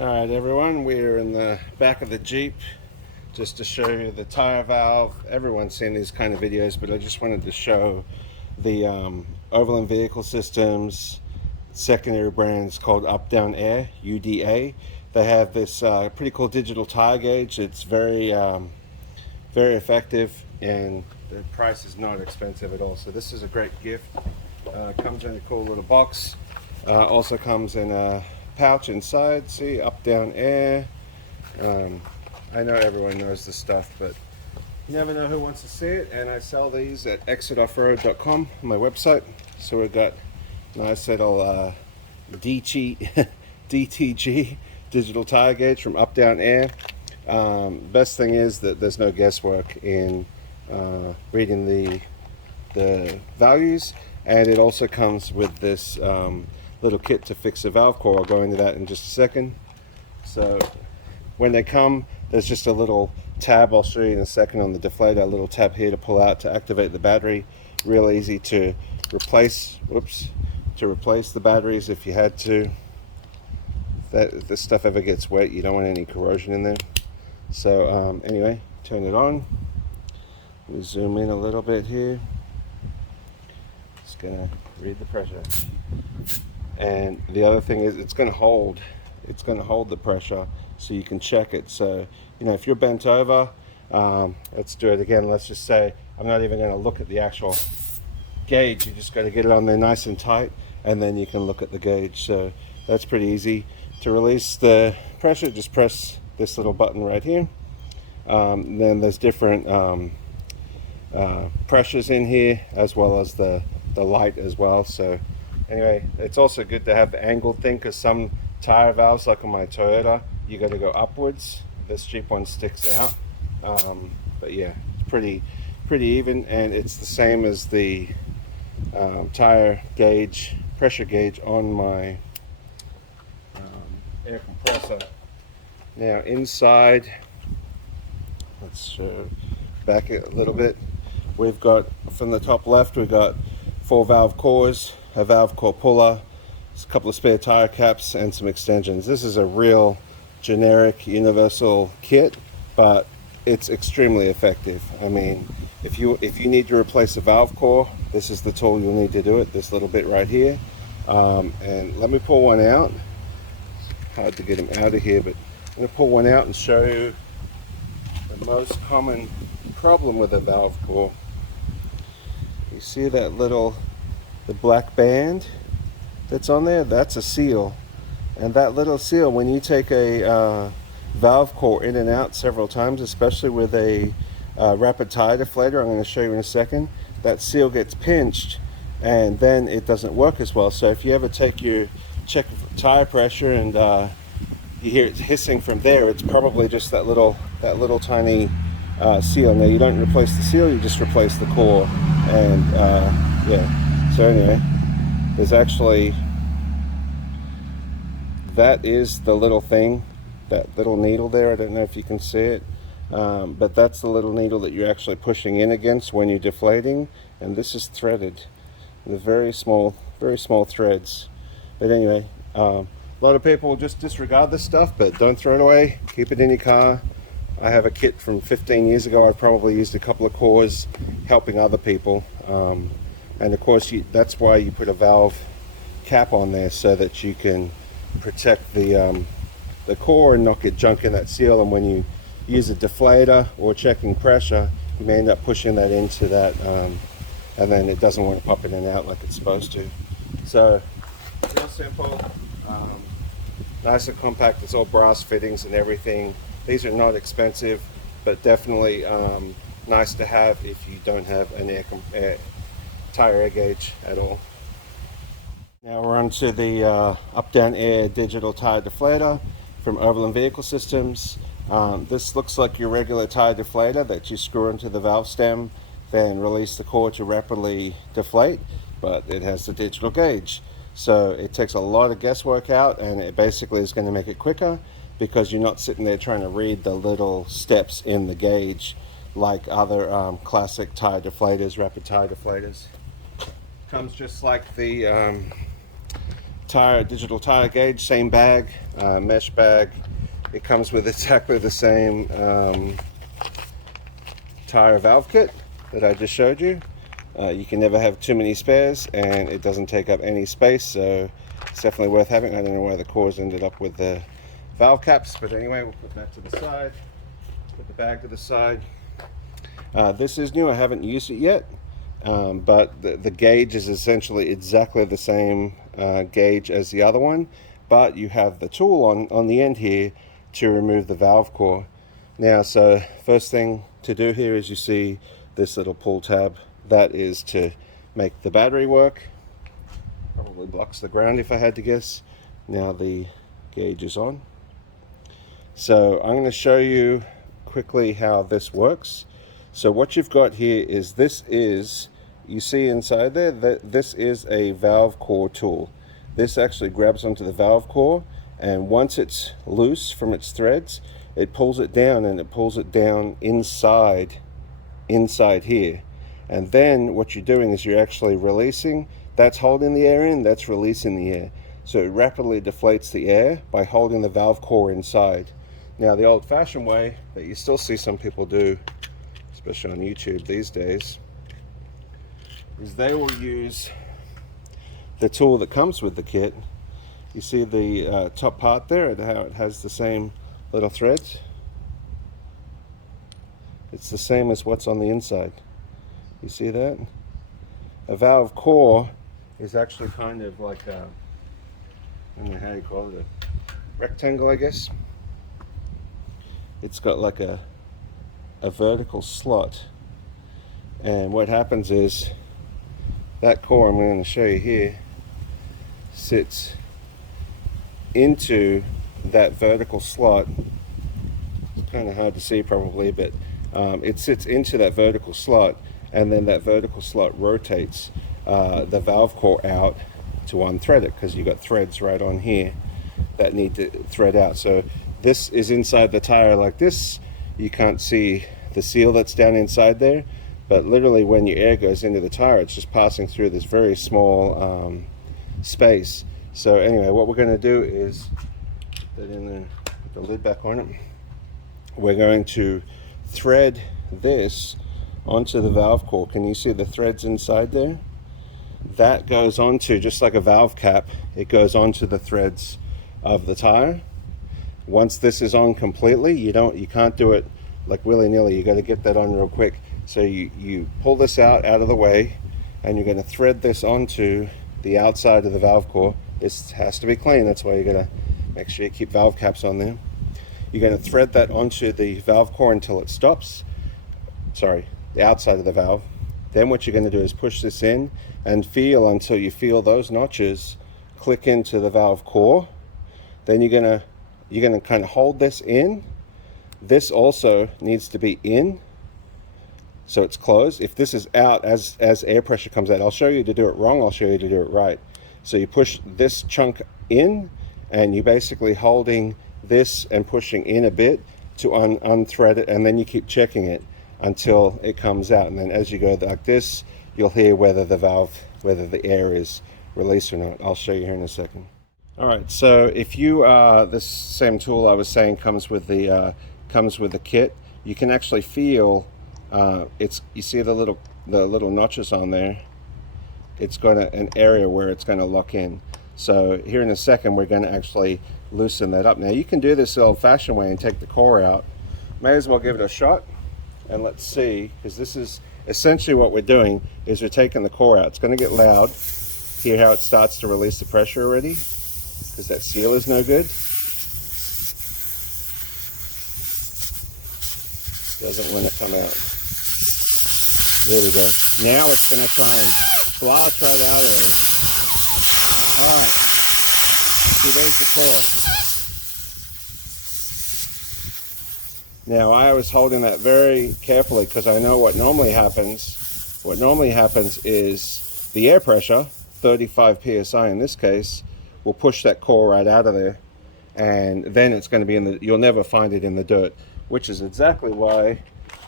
Alright everyone, we're in the back of the Jeep just to show you the tire valve. Everyone's seen these kind of videos, but I just wanted to show the Overland Vehicle Systems secondary brands called Up Down Air, UDA. They have this pretty cool digital tire gauge. It's very effective, and the price is not expensive at all. So this is a great gift. Comes in a cool little box. Also comes in a pouch inside. See, Up Down Air. I know everyone knows this stuff, but you never know who wants to see it. And I sell these at exitoffroad.com, my website. So we've got nice little DTG digital tire gauge from Up Down Air. Best thing is that there's no guesswork in reading the values, and it also comes with this little kit to fix the valve core. I'll go into that in just a second. So when they come, there's just a little tab, I'll show you in a second, on the deflator, a little tab here to pull out to activate the battery. Real easy to replace, the batteries if you had to. If this stuff ever gets wet, you don't want any corrosion in there. So anyway, turn it on. Let me zoom in a little bit here. Just gonna read the pressure. And the other thing is, it's going to hold the pressure, so you can check it. So, you know, if you're bent over, let's do it again. Let's just say I'm not even going to look at the actual gauge. You just got to get it on there nice and tight, and then you can look at the gauge. So that's pretty easy. To release the pressure, just press this little button right here. Then there's different pressures in here, as well as the light as well. So anyway, it's also good to have the angled thing, because some tire valves, like on my Toyota, you got to go upwards. This Jeep one sticks out. But yeah, it's pretty even, and it's the same as the tire gauge, pressure gauge on my air compressor. Now inside, let's back it a little bit. We've got, from the top left, we've got 4 valve cores, a valve core puller, a couple of spare tire caps, and some extensions. This is a real generic universal kit, but it's extremely effective. I mean, if you need to replace a valve core, this is the tool you'll need to do it, this little bit right here. And let me pull one out. It's hard to get them out of here, but I'm going to pull one out and show you the most common problem with a valve core. You see that the black band that's on there? That's a seal. And that little seal, when you take a valve core in and out several times, especially with a rapid tire deflator, I'm going to show you in a second, that seal gets pinched, and then it doesn't work as well. So if you ever check tire pressure and you hear it hissing from there, it's probably just that little tiny seal. Now, you don't replace the seal, you just replace the core. And yeah, so anyway, there's actually, that is the little thing, that little needle there. I don't know if you can see it, but that's the little needle that you're actually pushing in against when you're deflating, and this is threaded. The very small threads. But anyway, a lot of people will just disregard this stuff, but don't throw it away. Keep it in your car. I have a kit from 15 years ago. I've probably used a couple of cores helping other people. And of course, that's why you put a valve cap on there, so that you can protect the core and not get junk in that seal. And when you use a deflator or checking pressure, you may end up pushing that into that, and then it doesn't want to pop in and out like it's supposed to. So, real simple, nice and compact. It's all brass fittings and everything. These are not expensive, but definitely nice to have if you don't have an tire air gauge at all. Now we're on to the Up Down Air digital tire deflator from Overland Vehicle Systems. This looks like your regular tire deflator that you screw into the valve stem, then release the core to rapidly deflate, but it has the digital gauge. So it takes a lot of guesswork out, and it basically is going to make it quicker, because you're not sitting there trying to read the little steps in the gauge like other classic tire deflators, rapid tire deflators. Comes just like the digital tire gauge, same bag, mesh bag. It comes with exactly the same tire valve kit that I just showed you. You can never have too many spares, and it doesn't take up any space, so it's definitely worth having. I don't know why the cores ended up with the valve caps, but anyway, we'll put that to the side, put the bag to the side. This is new, I haven't used it yet, but the gauge is essentially exactly the same gauge as the other one, but you have the tool on the end here to remove the valve core. Now, so first thing to do here is you see this little pull tab. That is to make the battery work. Probably blocks the ground if I had to guess. Now the gauge is on. So I'm going to show you quickly how this works. So what you've got here is you see inside there that this is a valve core tool. This actually grabs onto the valve core, and once it's loose from its threads, it pulls it down, and it pulls it down inside here. And then what you're doing is you're actually releasing. That's holding the air in, that's releasing the air. So it rapidly deflates the air by holding the valve core inside. Now, the old-fashioned way that you still see some people do, especially on YouTube these days, is they will use the tool that comes with the kit. You see the top part there, how it has the same little threads? It's the same as what's on the inside. You see that? A valve core is actually kind of like a, I don't know how you call it, a rectangle, I guess. It's got like a vertical slot, and what happens is that core, I'm going to show you here, sits into that vertical slot. It's kind of hard to see probably, but it sits into that vertical slot, and then that vertical slot rotates the valve core out to unthread it, because you've got threads right on here that need to thread out. So this is inside the tire like this. You can't see the seal that's down inside there, but literally when your air goes into the tire, it's just passing through this very small space. So anyway, what we're going to do is put that in there, put the lid back on it. We're going to thread this onto the valve core. Can you see the threads inside there? That goes onto, just like a valve cap, it goes onto the threads of the tire. Once this is on completely, you can't do it like willy-nilly. You got to get that on real quick. So you pull this out of the way, and you're going to thread this onto the outside of the valve core. This has to be clean, that's why you got to make sure you keep valve caps on there. You're going to thread that onto the valve core until it stops. Sorry, the outside of the valve. Then what you're going to do is push this in and feel until you feel those notches click into the valve core. Then you're going to kind of hold this in. This also needs to be in, so it's closed. If this is out, as air pressure comes out, I'll show you to do it wrong, I'll show you to do it right. So you push this chunk in, and you're basically holding this and pushing in a bit to unthread it, and then you keep checking it until it comes out. And then as you go like this, you'll hear whether the air is released or not. I'll show you here in a second. All right, so if you this same tool I was saying comes with the kit, you can actually feel you see the little notches on there. It's got an area where it's going to lock in. So here in a second, we're going to actually loosen that up. Now you can do this the old-fashioned way and take the core out. May as well give it a shot, and let's see, because this is essentially what we're doing, is we're taking the core out. It's going to get loud. Hear how it starts to release the pressure already, because that seal is no good. Doesn't want to come out. There we go. Now it's going to try and blast right out of it. Alright, see, there's the core. Now I was holding that very carefully because I know what normally happens. What normally happens is the air pressure, 35 psi in this case, will push that core right out of there, and then it's going to be you'll never find it in the dirt, which is exactly why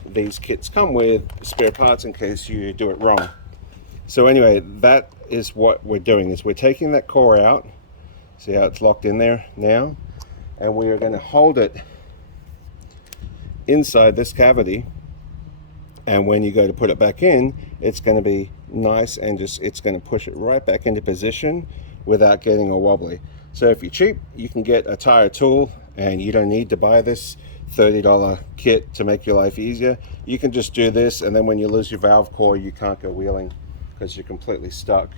these kits come with spare parts in case you do it wrong. So anyway, that is what we're doing, is we're taking that core out, See how it's locked in there now? And we are going to hold it inside this cavity, and when you go to put it back in, it's going to be nice and it's going to push it right back into position without getting all wobbly. So if you're cheap, you can get a tire tool, and you don't need to buy this $30 kit to make your life easier. You can just do this, and then when you lose your valve core, you can't go wheeling because you're completely stuck.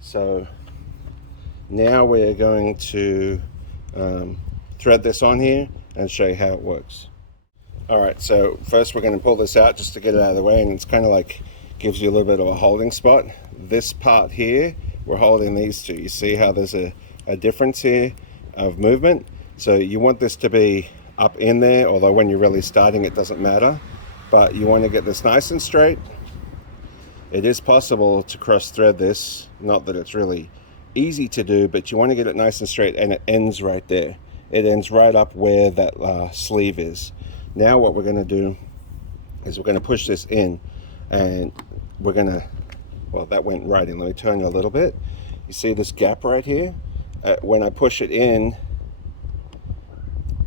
So now we're going to thread this on here and show you how it works. Alright, so first we're going to pull this out just to get it out of the way, and it's kind of like gives you a little bit of a holding spot. This part here, we're holding these two. You see how there's a difference here of movement? So you want this to be up in there, although when you're really starting it doesn't matter, but you want to get this nice and straight. It is possible to cross thread this, not that it's really easy to do, but you want to get it nice and straight, and it ends right there. It ends right up where that sleeve is. Now what we're going to do is we're going to push this in, and we're going to, well, that went right in. Let me turn it a little bit. You see this gap right here? When I push it in,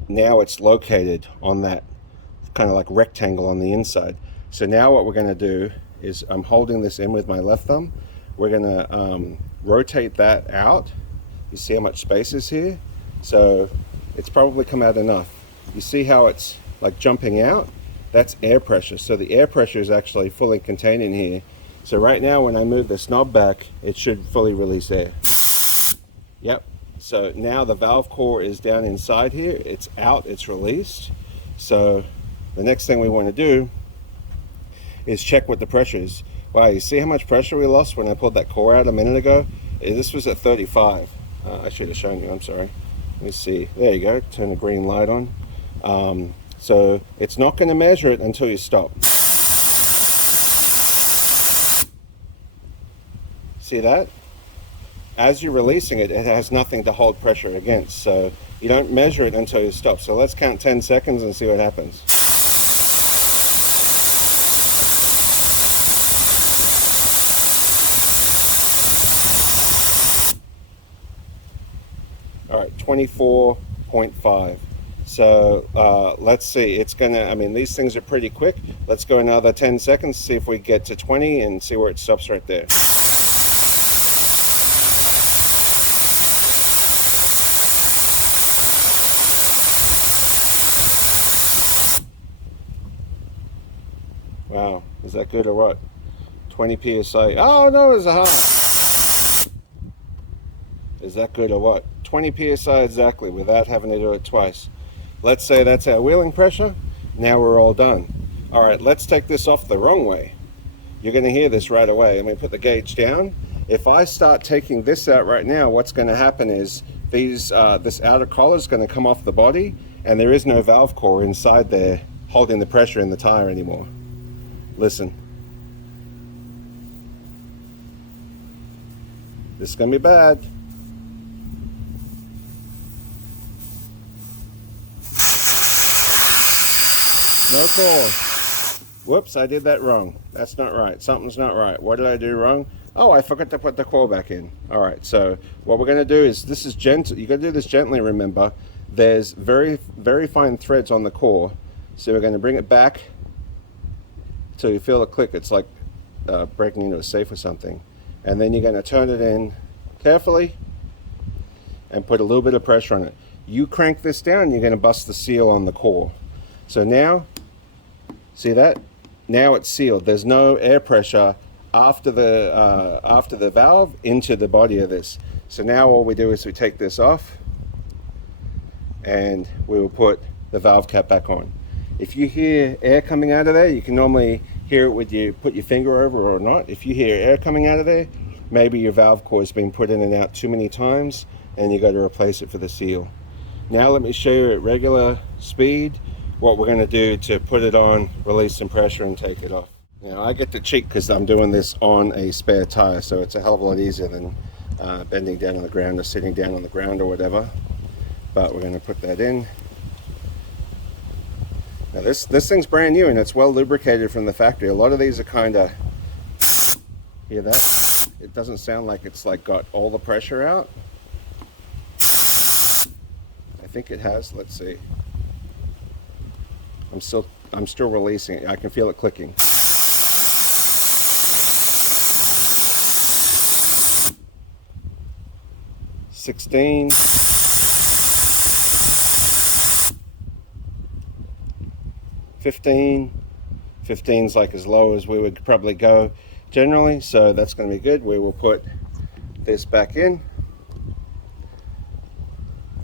now it's located on that kind of like rectangle on the inside. So now what we're going to do is I'm holding this in with my left thumb. We're going to rotate that out. You see how much space is here? So it's probably come out enough. You see how it's like jumping out? That's air pressure. So the air pressure is actually fully contained in here. So right now when I move this knob back, it should fully release air. Yep. So now the valve core is down inside here. It's out, it's released. So the next thing we want to do is check what the pressure is. Wow, you see how much pressure we lost when I pulled that core out a minute ago? This was at 35. I should have shown you, I'm sorry. Let me see. There you go, turn the green light on. So it's not going to measure it until you stop. See that? As you're releasing it, it has nothing to hold pressure against. So you don't measure it until you stop. So let's count 10 seconds and see what happens. All right, 24.5. So let's see, it's gonna, I mean, these things are pretty quick. Let's go another 10 seconds, see if we get to 20 and see where it stops right there. Wow, is that good or what? 20 PSI. Oh no, it's a half. Is that good or what? 20 PSI exactly, without having to do it twice. Let's say that's our wheeling pressure. Now we're all done. All right, let's take this off the wrong way. You're going to hear this right away. I'm going to put the gauge down. If I start taking this out right now, what's going to happen is this outer collar is going to come off the body, and there is no valve core inside there holding the pressure in the tire anymore. Listen. This is going to be bad. No core. Whoops, I did that wrong. That's not right. Something's not right. What did I do wrong? Oh, I forgot to put the core back in. All right, so what we're going to do is, this is gentle. You got to do this gently, remember. There's very, very fine threads on the core. So we're going to bring it back till you feel a click. It's like breaking into a safe or something. And then you're going to turn it in carefully and put a little bit of pressure on it. You crank this down, you're going to bust the seal on the core. So now, see that? Now it's sealed. There's no air pressure after the valve into the body of this. So now all we do is we take this off and we will put the valve cap back on. If you hear air coming out of there, you can normally hear it with you put your finger over or not. If you hear air coming out of there, maybe your valve core has been put in and out too many times and you got to replace it for the seal. Now let me show you at regular speed what we're going to do to put it on, release some pressure and take it off. Now I get to cheat because I'm doing this on a spare tire, so it's a hell of a lot easier than bending down on the ground or sitting down on the ground or whatever. But we're going to put that in. Now this thing's brand new and it's well lubricated from the factory. A lot of these are kind of, hear that? It doesn't sound like it's like got all the pressure out. think it has. Let's see. I'm still releasing it. I can feel it clicking. 16. 15. 15's like as low as we would probably go generally, so that's going to be good. We will put this back in.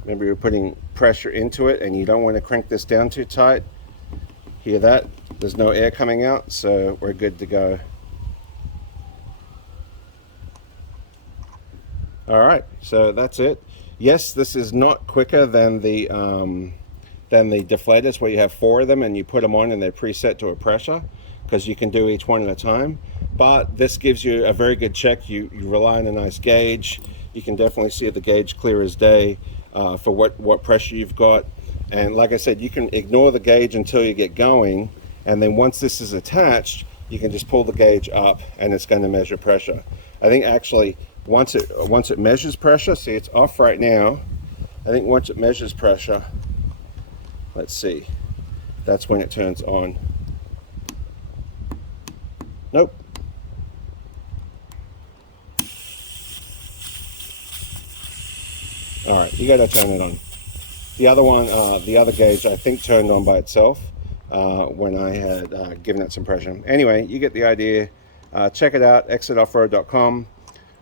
Remember, you're putting pressure into it and you don't want to crank this down too tight. Hear that? There's no air coming out, so we're good to go. All right, so that's it. Yes, this is not quicker than the deflators, where you have 4 of them and you put them on and they're preset to a pressure, because you can do each one at a time. But this gives you a very good check. You rely on a nice gauge. You can definitely see the gauge clear as day for what pressure you've got. And like I said, you can ignore the gauge until you get going, and then once this is attached, you can just pull the gauge up and it's going to measure pressure. I think actually once it measures pressure, see, it's off right now. I think once it measures pressure, let's see, that's when it turns on. Nope. All right, you got to turn it on. The other one, the other gauge, I think turned on by itself when I had given it some pressure. Anyway, you get the idea. Check it out, exitoffroad.com.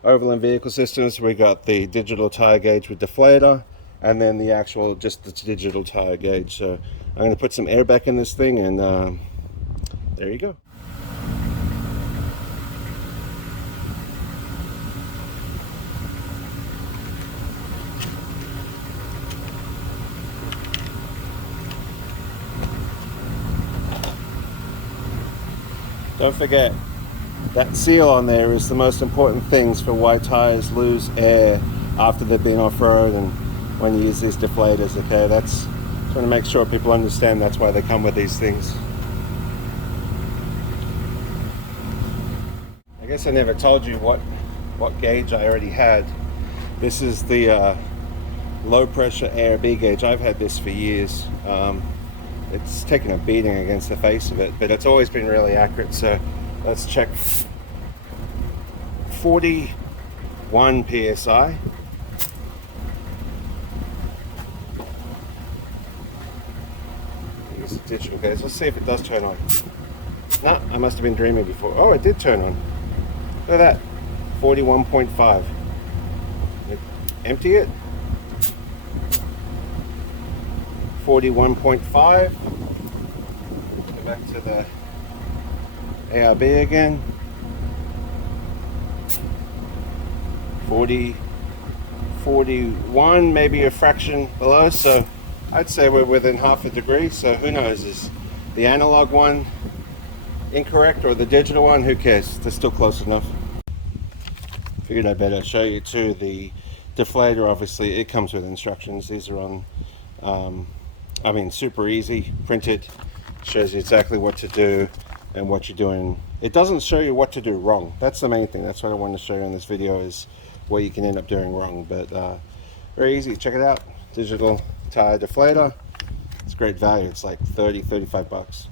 Overland Vehicle Systems, we got the digital tire gauge with deflator, and then the actual, just the digital tire gauge. So I'm going to put some air back in this thing, and there you go. Don't forget, that seal on there is the most important things for why tires lose air after they've been off-road and when you use these deflators, okay? Just want to make sure people understand that's why they come with these things. I guess I never told you what gauge I already had. This is the low pressure ARB gauge. I've had this for years. It's taken a beating against the face of it, but it's always been really accurate. So let's check. 41 psi. Use the digital gauge. Let's see if it does turn on. No, I must have been dreaming before. Oh, it did turn on. Look at that. 41.5. Empty it. 41.5. Go back to the ARB again. 41, maybe a fraction below, so I'd say we're within half a degree. So who knows, is the analog one incorrect or the digital one? Who cares? They're still close enough. Figured I better show you too. The deflator, obviously it comes with instructions. These are on I mean, super easy, printed, shows you exactly what to do and what you're doing. It doesn't show you what to do wrong. That's the main thing. That's what I wanted to show you in this video, is what you can end up doing wrong. But very easy. Check it out. Digital tire deflator. It's great value. It's like 30, 35 bucks.